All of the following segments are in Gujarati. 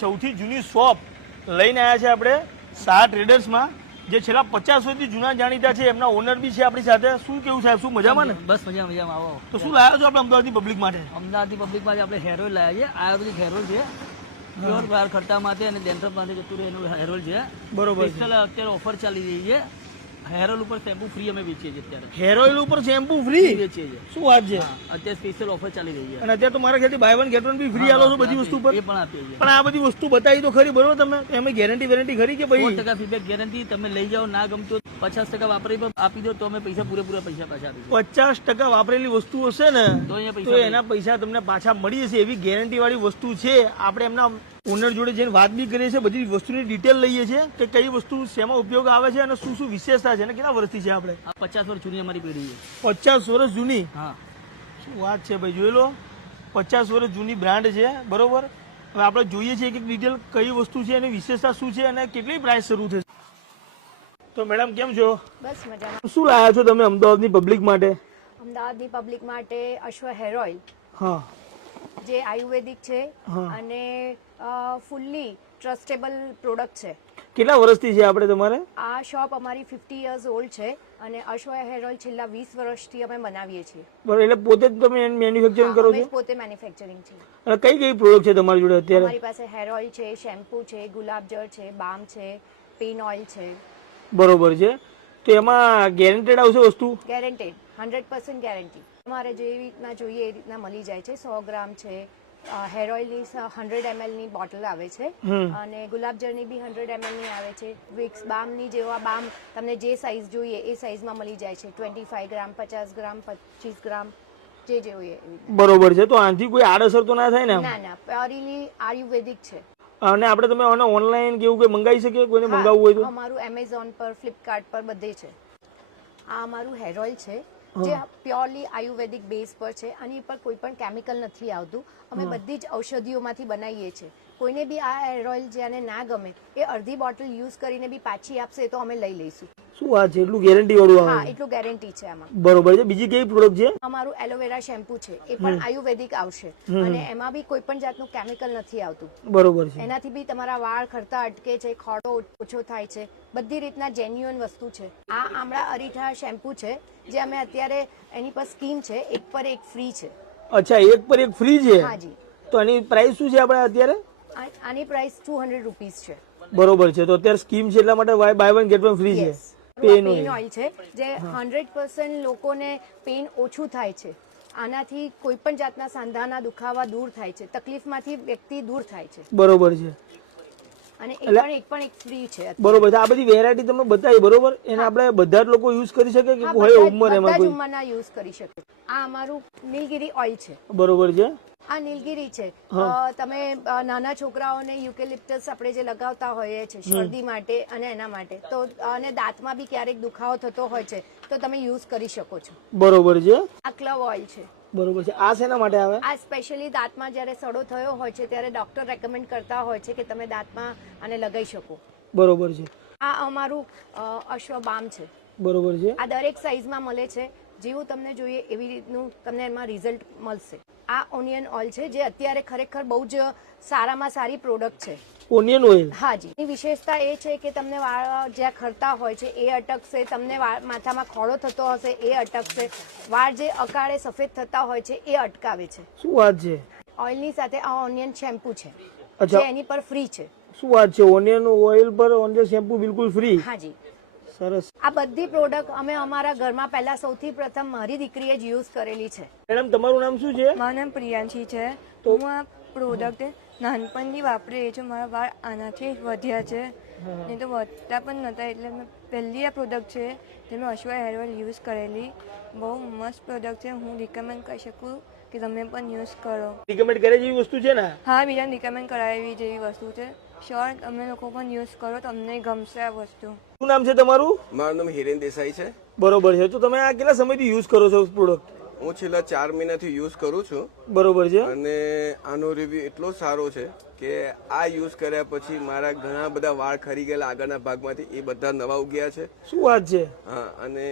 સૌથી જૂની શોપ લઈને આવ્યા છે આપણે શાહ ટ્રેડર્સમાં, જે છેલ્લા 50 વર્ષથી જૂના જાણીતા છે. એમના ઓનર બી છે આપણી સાથે. શું કેવું સાહેબ, શું મજામાં ને? બસ મજામાં આવો. તો શું લાવ્યો છો આપણે અમદાવાદની પબ્લિક માટે? અમદાવાદની પબ્લિક માટે આપણે હેર ઓઇલ લાવ્યા છે. આયુર્વેદિક હેર ઓઇલ છે, પ્યોર વાળ ખરતા માટે અને ડેન્ડ્રફ માટે જતું રહે એનું હેર ઓઇલ છે. બરોબર. અત્યારે ઓફર ચાલી રહી છે. હેર ઓઇલ ઉપર શેમ્પુ ફ્રી અમે વેચીએ છીએ અત્યારે. હેર ઓઇલ ઉપર શેમ્પુ ફ્રી વેચીએ છીએ. શું વાત છે? અત્યારે સ્પેશિયલ ઓફર ચાલી રહી છે. અને અત્યારે તો મારા ખ્યાલથી buy one get one be free આલો છો બધી વસ્તુ પર. એ પણ આપીએ છીએ. પણ આ બધી વસ્તુ બતાવી તો ખરી, બરોબર? તમે એમાં ગેરંટી ખરી કે ભાઈ? 100% ફીડબેક ગેરંટી. તમે લઈ જાઓ, ના ગમતો 50% વાપરી આપી દો તો અમે પૂરેપૂરા પૈસા પાછા આપીશું. 50% વાપરેલી વસ્તુ હશે ને તો એના પૈસા તમને પાછા મળી જશે, એવી ગેરંટી વાળી વસ્તુ છે. આપણે એમના ઓનર જોડે જઈને વાત બી કરીએ છીએ, બધી વસ્તુની ડિટેલ લઈએ છીએ કે કઈ વસ્તુ શેમાં ઉપયોગ આવે છે અને શું શું વિશેષતા છે અને કેટલા વર્ષથી છે આપણે. 50 વર્ષ જૂની અમારી પેઢી છે. 50 વર્ષ જૂની? હા, શું વાત છે ભાઈ, જોઈ લો. 50 વર્ષ જૂની બ્રાન્ડ છે, બરોબર. હવે આપણે જોઈએ છીએ કે ડિટેલ કઈ વસ્તુ છે એની વિશેષતા શું છે અને કેટલી પ્રાઇસ શરૂ થશે. તો મેડમ કેમ છો? બસ મજામાં. શું લાવ્યા છો તમે અમદાવાદની પબ્લિક માટે? અમદાવાદની પબ્લિક માટે અશ્વ હેર ઓઇલ, હા, જે આયુર્વેદિક છે હા. અને ફૂલ્લી ટ્રસ્ટેબલ પ્રોડક્ટ છે. કેટલા વર્ષથી છે આપણે તમારે? આ શોપ અમારી 50 યર્સ ઓલ્ડ છે અને અશ્વ હેર ઓઇલ છેલ્લા 20 વર્ષથી અમે બનાવીએ છીએ. બરાબર. એટલે પોતે જ તમે મેન્યુફેક્ચરિંગ કરો અમે છો? પોતે મેન્યુફેક્ચરિંગ છે. અને કઈ કઈ પ્રોડક્ટ છે તમારી જોડે અત્યારે? અમારી પાસે હેર ઓઇલ છે, શેમ્પુ છે, ગુલાબજળ છે, બામ છે, પેન ઓઇલ છે. બરોબર છે. તો એમાં ગેરંટેડ આવશે વસ્તુ? Guaranteed, 100% guarantee. તમારે જેવી રીતના જોઈએ એ રીતના મળી જાય છે. 100 ગ્રામ છે. હેર ઓઇલની 100 ml ની બોટલ આવે છે અને ગુલાબજળની બી 100 ml ની આવે છે. વિક્સ બામની જેવા બામ તમને જે સાઇઝ જોઈએ એ સાઇઝમાં મળી જાય છે. 25 ગ્રામ, 50 ગ્રામ, 25 ગ્રામ, જે જોઈએ. બરોબર છે. તો આનાથી કોઈ આડઅસર તો ના થાય ને? ના ના, પ્યોરલી આયુર્વેદિક છે. અને આપણે તમે ઓનલાઈન કેવું કોઈ મંગાવી શકીએ, કોઈને મંગાવવું હોય તો? અમારું એમેઝોન પર, ફ્લિપકાર્ટ પર બધે છે. આ અમારું હેર ઓઇલ છે જે પ્યોરલી આયુર્વેદિક બેઝ પર છે. આની પર કોઈ પણ કેમિકલ નથી આવતું. અમે બધી જ ઔષધિઓમાંથી બનાવીએ છીએ. કોઈને બી આ હેર ઓઇલ જેને ના ગમે એ અડધી બોટલ યુઝ કરીને બી પાછી આપશે તો અમે લઈ લઈશું. શું વાત છે, એટલું ગેરંટી વાળું આવે? હા, એટલું ગેરંટી છે આમાં. બરોબર છે. બીજી કઈ પ્રોડક્ટ છે? અમારું એલોવેરા શેમ્પુ છે, એ પણ આયુર્વેદિક આવશે અને એમાં બી કોઈ પણ જાતનું કેમિકલ નથી આવતું. બરોબર છે. એનાથી બી તમારા વાળ ખરતા અટકે છે, ખોડો ઓછો થાય છે, બધી રીતના જેન્યુઅન વસ્તુ છે. આ આમળા અરીઠા શેમ્પુ છે જે અમે અત્યારે એની પર સ્કીમ છે, એક પર એક ફ્રી છે. અચ્છા, એક પર એક ફ્રી છે? હાજી. તો આની પ્રાઇસ શું છે આપણે અત્યારે? આની પ્રાઇસ 200 રૂપીસ છે. બરોબર છે. તો અત્યારે સ્કીમ છે એટલા માટે buy one get one free છે. પેન ઓઇલ છે જે 100% લોકોને પેન ઓછું થાય છે. આનાથી કોઈ પણ જાતના સાંધાના દુખાવા દૂર થાય છે, તકલીફમાંથી વ્યક્તિ દૂર થાય છે. બરોબર છે. અને એક પણ એક ફ્રી છે. બરોબર છે. આ બધી વેરાયટી તમે બતાવી, બરોબર? એને આપણે બધા જ લોકો યુઝ કરી શકે કે કોઈ ઉંમર એમાં કોઈ? ઉંમરના યુઝ કરી શકે. આ અમારું નીલગિરી ઓઇલ છે. બરોબર છે. આ નીલગિરી છે. તમે નાના છોકરાઓને યુકેલિપ્ટસ આપણે જે લગાવતા હોઈએ છીએ શરદી માટે અને એના માટે, તો અને દાંતમાં બી ક્યારેક દુખાવો થતો હોય છે તો તમે યુઝ કરી શકો છો. બરોબર છે. આ ક્લવ ઓઇલ છે. બરોબર છે. આ શેના માટે આવે? આ સ્પેશિયલી દાંતમાં જ્યારે સડો થયો હોય છે ત્યારે ડોક્ટર રેકમેન્ડ કરતા હોય છે કે તમે દાંતમાં આને લગાવી શકો. બરોબર છે. આ અમારું અશ્વબામ છે. બરોબર છે. આ દરેક સાઈઝમાં મળે છે. જેવું તમને જોઈએ એવી રીતનું તમને એમાં રિઝલ્ટ મળશે. આ ઓનિયન ઓઇલ છે જે અત્યારે ખરેખર બહુ જ સારામાં સારી પ્રોડક્ટ છે. Onion oil? હાજી. એની વિશેષતા એ છે કે તમને વાળ જ્યાં ખરતા હોય છે એ અટકશે, તમને માથામાં ખોડો થતો હશે એ અટકશે, વાળ જે અકાળે સફેદ થતા હોય છે એ અટકાવે છે. શું વાત છે? ઓઇલની સાથે આ ઓનિયન શેમ્પુ છે અચ્છા, જે એની પર ફ્રી છે. શું વાત છે? ઓનિયન ઓઇલ પર ઓનિયન શેમ્પુ બિલકુલ ફ્રી? હાજી. સરસ. આ બધી પ્રોડક્ટ અમે અમારા ઘરમાં પહેલા સૌથી પ્રથમ મારી દીકરીએ જ યુઝ કરેલી છે. મેડમ તમારું નામ શું છે? મારું નામ પ્રિયાંશી છે. હું આ પ્રોડક્ટ નાનપણથી વાપરી રહી છું. મારા વાળ આનાથી જ વધ્યા છે, નહીં તો વધતા પણ નહોતા. એટલે મેં પહેલી આ પ્રોડક્ટ છે જે મેં અશ્વ હેર ઓઇલ યુઝ કરેલી. બહુ મસ્ત પ્રોડક્ટ છે. હું રિકમેન્ડ કરી શકું કે તમે પણ યુઝ કરો. રિકમેન્ડ કરે જેવી વસ્તુ છે ને? હા, બીજાને રિકમેન્ડ કરાવી જેવી વસ્તુ છે. શ્યોર તમે લોકો પણ યુઝ કરો, તમને ગમશે આ વસ્તુ. શું નામ છે તમારું? મારું નામ હિરેન દેસાઈ છે. બરોબર છે. તો તમે આ કેટલા સમયથી યુઝ કરો છો પ્રોડક્ટ? હું છેલ્લા 4 મહિનાથી યુઝ કરું છું. બરોબર છે. અને આનો રિવ્યુ એટલો સારો છે કે આ યુઝ કર્યા પછી મારા ઘણા બધા વાળ ખરી ગયેલા આગળના ભાગમાંથી એ બધા નવા ઉગ્યા છે. શું વાત છે? હા, અને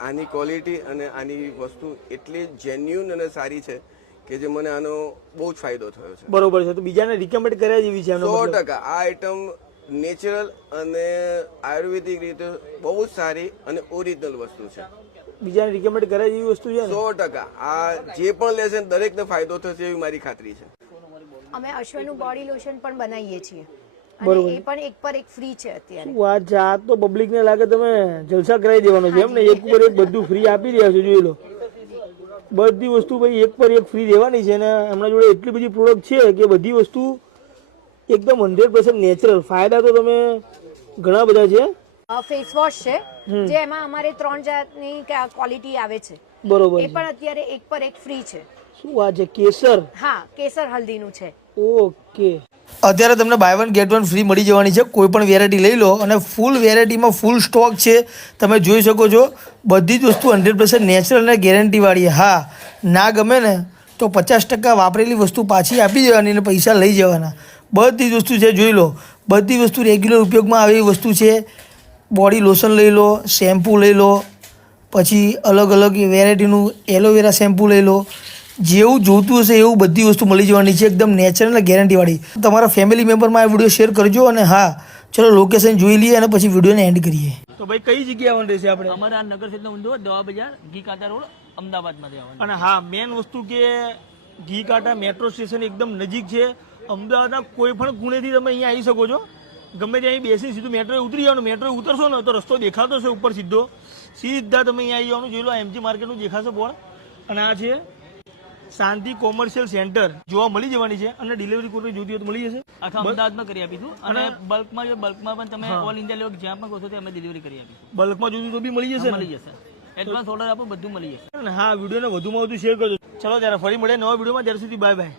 આની ક્વોલિટી અને આની વસ્તુ એટલી જેન્યુન અને સારી છે કે જે મને આનો બહુ જ ફાયદો થયો છે. બરોબર છે. તો બીજાને રિકમેન્ડ કર્યા જેવી છે એમનો મતલબ. 100% આ આઈટમ નેચરલ અને આયુર્વેદિક રીતે બહુ જ સારી અને ઓરિજિનલ વસ્તુ છે. બીજાને રિકમેન્ડ કર્યા જેવી વસ્તુ છે ને. 100% આ જે પણ લેશે ને દરેકને ફાયદો થશે એવી મારી ખાતરી છે. અમે અશ્વનું બોડી લોશન પણ બનાવીએ છીએ અને એ પણ એક પર એક ફ્રી છે અત્યારે. શું વાત છે, આ તો પબ્લિક ને લાગે તમે જલસા કરાવી દેવાનો છે એમ ને. એક પર એક બધું ફ્રી આપી રહ્યા છો, જોઈ લો. બધી વસ્તુ ભાઈ એક પર એક ફ્રી દેવાની છે ને એમના જોડે એટલી બધી પ્રોડક્ટ છે કે બધી વસ્તુ એકદમ 100% નેચરલ. ફાયદા તો તમે ઘણા બધા છે. ફેસ વોશ છે જે એમાં અમારે 3 જાતની ક્વોલિટી આવે છે. બરોબર એ છે. પણ અત્યારે એક પર એક ફ્રી છે. શું વાત છે, કેસર. હા, કેસર હલ્દીનું છે. ઓકે. અત્યારે તમને બાય 1 ગેટ 1 ફ્રી મળી જવાની છે. કોઈ પણ વેરાયટી લઈ લો અને ફૂલ વેરાયટીમાં ફૂલ સ્ટોક છે. તમે જોઈ શકો છો બધી જ વસ્તુ 100% નેચરલ અને ગેરંટીવાળી. હા, ના ગમે ને તો 50% વાપરેલી વસ્તુ પાછી આપી દેવાની અને પૈસા લઈ જવાના. બધી જ વસ્તુ છે, જોઈ લો. બધી વસ્તુ રેગ્યુલર ઉપયોગમાં આવે એવી વસ્તુ છે. બોડી લોશન લઈ લો, શેમ્પૂ લઈ લો, પછી અલગ અલગ વેરાયટીનું એલોવેરા શેમ્પૂ લઈ લો. જેવું જોતું હશે એવું બધી વસ્તુ મળી જવાની છે, એકદમ નેચરલ અને ગેરંટીવાળી. તમારા ફેમિલી મેમ્બરમાં આ વિડીયો શેર કરજો. અને હા, ચલો લોકેશન જોઈ લઈએ અને પછી વિડીયોને એન્ડ કરીએ. તો ભાઈ કઈ જગ્યાએ આવવાનું રહેશે આપણે? અમારા નગર ક્ષેત્ર ઊંધો દવા બજાર ઘી કાંટા રોડ અમદાવાદમાંથી આવવાનું. અને હા, મેન વસ્તુ કે ઘી કાંટા મેટ્રો સ્ટેશન એકદમ નજીક છે. અમદાવાદના કોઈ પણ ખૂણેથી તમે અહીંયા આવી શકો છો. ગમે ત્યાં બેસી સીધું મેટ્રો ઉતરી જવાનું. મેટ્રો ઉતરશો ને તો રસ્તો દેખાતો છે ઉપર સીધો. સીધા તમે અહીંયા આવી જવાનું. જોઈ લો, એમજી માર્કેટનું દેખાશે બોર્ડ. અને આ છે શાંતિ કોમર્શિયલ સેન્ટર. જોવા મળી જવાની છે. અને ડિલિવરી કોઈ જોતી હોય તો મળી જશે. આખા અમદાવાદમાં કરી આપીશું. અને બલ્કમાં પણ તમે ઓલ ઇન્ડિયા લેવલ જ્યાં પણ કહો છો અમે ડિલિવરી કરી આપીશું. બલ્કમાં જોતું તો બી મળી જશે. મળી જશે. એડવાન્સ ઓર્ડર આપો, બધું મળી જશે. હા, વિડીયોને વધુમાં વધુ શેર કરજો. ચલો ત્યારે ફરી મળે નવા વિડીયોમાં. ત્યાર સુધી બાય બાય.